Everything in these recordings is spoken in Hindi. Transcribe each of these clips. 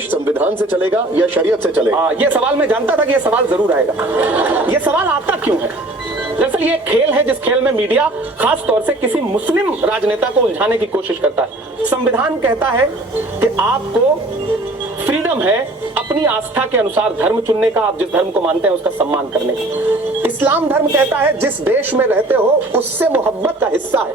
देश संविधान से चलेगा या शरीयत से चलेगा? ये सवाल मैं जानता था कि ये सवाल जरूर आएगा। ये सवाल आता क्यों है? दरअसल ये खेल है जिस खेल में मीडिया खास तौर से किसी मुस्लिम राजनेता को उलझाने की कोशिश करता है। संविधान कहता है कि आपको फ्रीडम है अपनी आस्था के अनुसार धर्म चुनने का, आप जिस धर्म को मानते हैं उसका सम्मान करने का। इस्लाम धर्म कहता है जिस देश में रहते हो उससे मोहब्बत का हिस्सा है।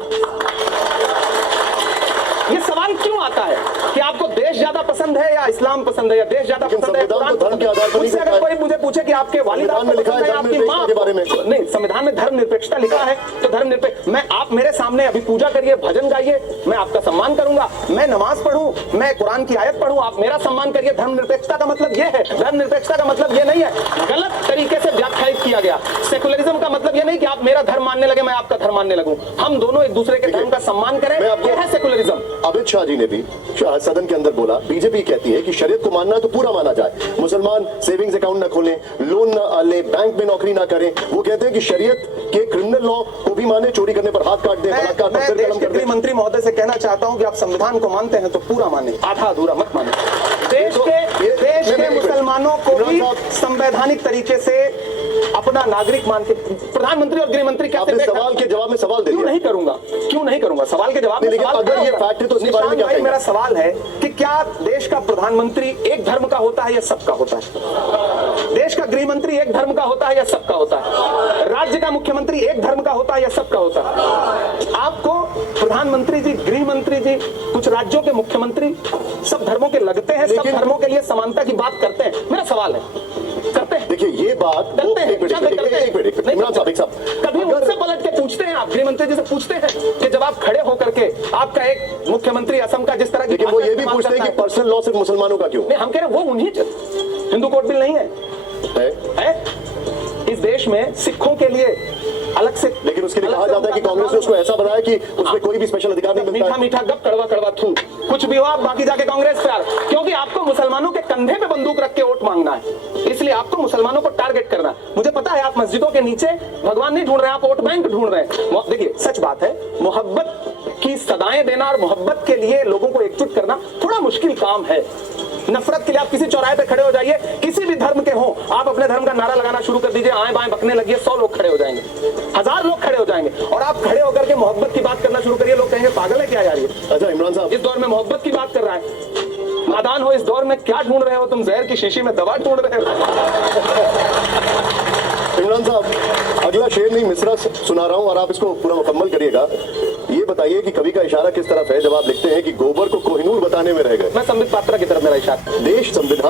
ये सवाल क्यों आता है कि आपको देश ज्यादा पसंद है या इस्लाम पसंद है, या देश ज्यादा पसंद है कुरान धर्म के आधार पर नहीं? अगर कोई मुझे पूछे कि आपके वालिद आपको पसंद है या आपकी मां, के बारे में नहीं, संविधान में धर्म निरपेक्षता लिखा है तो धर्म निरपेक्ष, मैं आप मेरे सामने अभी पूजा करिए, भजन गाइए, मैं आपका सम्मान करूंगा। मैं नमाज पढ़ूं, मैं कुरान की आयत पढ़ूं, आप मेरा सम्मान करिए। धर्म निरपेक्षता का मतलब यह है। धर्म निरपेक्षता का मतलब यह नहीं है गलत तरीके से व्याख्यायित किया गया। सेकुलरिज्म का मतलब यह नहीं कि आप मेरा धर्म मानने लगे मैं आपका धर्म मानने लगूं। हम दोनों एक दूसरे के धर्म का सम्मान करें, यह है सेकुलरिज्म। अमित शाह जी ने भी सदन के अंदर बोला, बीजेपी कहती है कि शरीयत को मानना है तो पूरा माना जाए, मुसलमान सेविंग्स अकाउंट न खोलें, लोन न ले, बैंक में नौकरी ना करें। वो कहते हैं कि शरीयत के क्रिमिनल लॉ को भी माने, चोरी करने पर हाथ काट दे, बलात्कार पर सिर कलम कर दे। गृह मंत्री महोदय से कहना चाहता हूं कि आप संविधान को मानते हैं तो पूरा माने, आधा अधूरा मत माने। देश के मुसलमानों को भी संवैधानिक तरीके से अपना नागरिक मान के प्रधानमंत्री और गृह मंत्री आपने सवाल के जवाब में सवाल दे दिया। क्यों नहीं करूंगा सवाल के जवाब में सवाल। अगर ये फैक्ट है तो उसके बारे में क्या कहेंगे? मेरा सवाल है कि क्या देश का प्रधानमंत्री एक धर्म का होता है या सबका होता है? देश का गृह मंत्री एक धर्म का होता है या सबका होता है? राज्य का मुख्यमंत्री एक धर्म का होता है या सबका होता है? आपको प्रधानमंत्री जी, गृह मंत्री जी, कुछ राज्यों के मुख्यमंत्री सब धर्मों के लगते हैं, सब धर्मों के लिए समानता की बात करते हैं। मेरा सवाल है, करते हैं? देखिए ये बात करते हैं, कभी उनसे पलट के पूछते हैं, आप गृह मंत्री जी से पूछते हैं कि जब आप खड़े होकर के आपका एक मुख्यमंत्री असम का जिस तरह की, वो ये भी पूछते हैं कि पर्सनल लॉ सिर्फ मुसलमानों का क्यों? नहीं, हम कह रहे हैं वो उन्हीं, हिंदू कोड बिल नहीं है इस देश में सिखों के लिए अलग से। लेकिन उसके लिए कहा जाता है कि कांग्रेस ने उसको ऐसा बनाया कि उसमें कोई भी स्पेशल अधिकार नहीं मिलता। मीठा मीठा गप, कड़वा कड़वा थू, कुछ भी हो आप बाकी जाके कांग्रेस पे आ, क्योंकि आपको मुसलमानों के कंधे पे बंदूक रख के वोट मांगना है, इसलिए आपको मुसलमानों को टारगेट करना है। मुझे पता है आप मस्जिदों के नीचे भगवान नहीं ढूंढ रहे हैं, आप वोट बैंक ढूंढ रहे हैं। देखिए सच बात है, मोहब्बत की सदाएं देना और मोहब्बत के लिए लोगों को एकजुट करना थोड़ा मुश्किल काम है। नफरत के लिए आप किसी चौराहे पे खड़े हो जाइए, किसी भी धर्म के हो, आप अपने धर्म का नारा लगाना शुरू कर दीजिए, आए बाएं बकने लगिए, 100 लोग खड़े हो जाएंगे, 1000 लोग खड़े हो जाएंगे, और आप खड़े होकर के मोहब्बत की बात करना शुरू करिए, लोग कहेंगे पागल है क्या यार ये। अच्छा इमरान साहब, इस दौर में मोहब्बत की बात कर रहा है, नादान हो, इस दौर में क्या ढूंढ रहे हो तुम? जहर की शीशी में दवा ढूंढ रहे हो। इमरान साहब, अगला शेर नहीं मिसरा सुना रहा हूं और आप इसको पूरा मुकम्मल करिएगा। ये बताइए कि कवि का इशारा किस तरफ है जब आप लिखते हैं कि गोबर को कोहिनूर बताने में रह गए? मैं संबित पात्रा की तरफ मेरा इशारा। देश संविधान